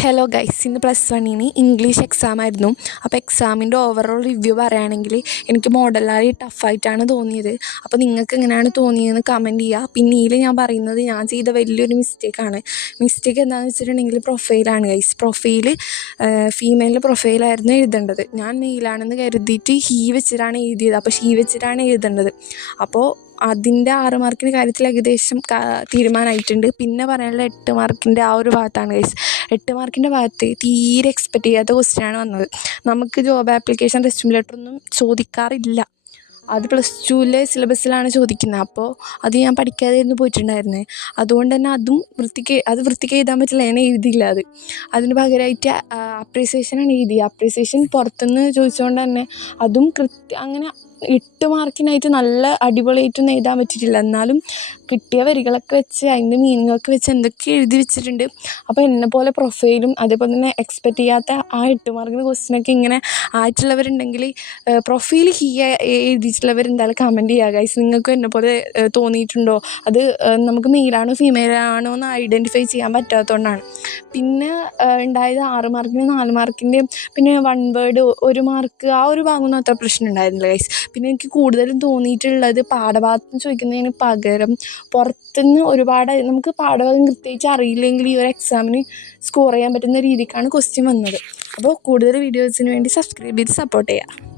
Hello guys, ഇന്ന് +1 English exam ആയിരുന്നു. അപ്പോൾ എക്സാമിൻ്റെ ഓവറോൾ റിവ്യൂ പറയുകയാണെങ്കിൽ എനിക്ക് മോഡലായി ടഫായിട്ടാണ് തോന്നിയത്. അപ്പോൾ നിങ്ങൾക്ക് എങ്ങനെയാണ് തോന്നിയതെന്ന് കമൻറ്റ് ചെയ്യുക. പിന്നീട് ഞാൻ പറയുന്നത് ഞാൻ ചെയ്ത വലിയൊരു മിസ്റ്റേക്ക് എന്താണെന്ന് വെച്ചിട്ടുണ്ടെങ്കിൽ പ്രൊഫൈലാണ് ഗൈസ്. ഫീമെയിൽ പ്രൊഫൈലായിരുന്നു എഴുതേണ്ടത്. ഞാൻ മെയിലാണെന്ന് കരുതിയിട്ട് ഹീ വെച്ചിട്ടാണ് എഴുതിയത്. അപ്പോൾ ഷീ വെച്ചിട്ടാണ് എഴുതേണ്ടത്. അപ്പോൾ അതിൻ്റെ 6 മാർക്കിൻ്റെ കാര്യത്തിൽ ഏകദേശം തീരുമാനമായിട്ടുണ്ട്. പിന്നെ പറയാനുള്ള 8 മാർക്കിൻ്റെ ആ ഒരു ഭാഗത്താണ് ഗൈസ്. 8 മാർക്കിൻ്റെ ഭാഗത്ത് തീരെ എക്സ്പെക്റ്റ് ചെയ്യാത്ത ക്വസ്റ്റ്യനാണ് വന്നത്. നമുക്ക് ജോബ് ആപ്ലിക്കേഷൻ റെസ്യൂം ലെറ്ററൊന്നും ചോദിക്കാറില്ല. അത് +2 സിലബസിലാണ് ചോദിക്കുന്നത്. അപ്പോൾ അത് ഞാൻ പഠിക്കാതെയായിരുന്നു പോയിട്ടുണ്ടായിരുന്നത്. അതുകൊണ്ട് തന്നെ വൃത്തിക്ക് എഴുതാൻ പറ്റില്ല. ഞാൻ എഴുതിയില്ല. അതിന് പകരമായിട്ട് അപ്രീസിയേഷനാണ് എഴുതിയത്. അപ്രീസിയേഷൻ പുറത്തുനിന്ന് ചോദിച്ചുകൊണ്ട് തന്നെ അതും അങ്ങനെ 8 മാർക്കിനായിട്ട് നല്ല അടിപൊളിയായിട്ടൊന്നും എഴുതാൻ പറ്റിയിട്ടില്ല. എന്നാലും കിട്ടിയ വരികളൊക്കെ വെച്ച് അതിൻ്റെ മീനിങ്ങൊക്കെ വെച്ച് എന്തൊക്കെ എഴുതി വെച്ചിട്ടുണ്ട്. അപ്പോൾ എന്നെപ്പോലെ പ്രൊഫൈലും അതേപോലെ തന്നെ എക്സ്പെക്റ്റ് ചെയ്യാത്ത ആ 8 മാർക്കിൻ്റെ ക്വസ്റ്റ്യനൊക്കെ ഇങ്ങനെ ആയിട്ടുള്ളവരുണ്ടെങ്കിൽ പ്രൊഫൈൽ എഴുതിയിട്ടുള്ളവർ എന്തായാലും കമൻറ്റ് ചെയ്യുക ഗൈസ്. നിങ്ങൾക്കും എന്നെപ്പോലെ തോന്നിയിട്ടുണ്ടോ? അത് നമുക്ക് മെയിലാണോ ഫീമെയിലാണോ എന്ന് ഐഡൻറ്റിഫൈ ചെയ്യാൻ പറ്റാത്തതുകൊണ്ടാണ്. പിന്നെ ഉണ്ടായത് 6 മാർക്കിൻ്റെ 4 മാർക്കിൻ്റെയും പിന്നെ 1 വേർഡ് 1 മാർക്ക് ആ ഒരു ഭാഗമൊന്നും അത്ര പ്രശ്നം ഉണ്ടായിരുന്നില്ല ഗൈസ്. പിന്നെ എനിക്ക് കൂടുതലും തോന്നിയിട്ടുള്ളത് പാഠഭാഗത്ത് ചോദിക്കുന്നതിന് പകരം പുറത്തുനിന്ന് ഒരുപാട് നമുക്ക് പാഠഭാഗം കൃത്യമായിട്ട് അറിയില്ലെങ്കിൽ ഈ ഒരു എക്സാമിന് സ്കോർ ചെയ്യാൻ പറ്റുന്ന രീതിക്കാണ് ക്വസ്റ്റ്യൻ വന്നത്. അപ്പോൾ കൂടുതൽ വീഡിയോസിന് വേണ്ടി സബ്സ്ക്രൈബ് ചെയ്ത് സപ്പോർട്ട് ചെയ്യുക.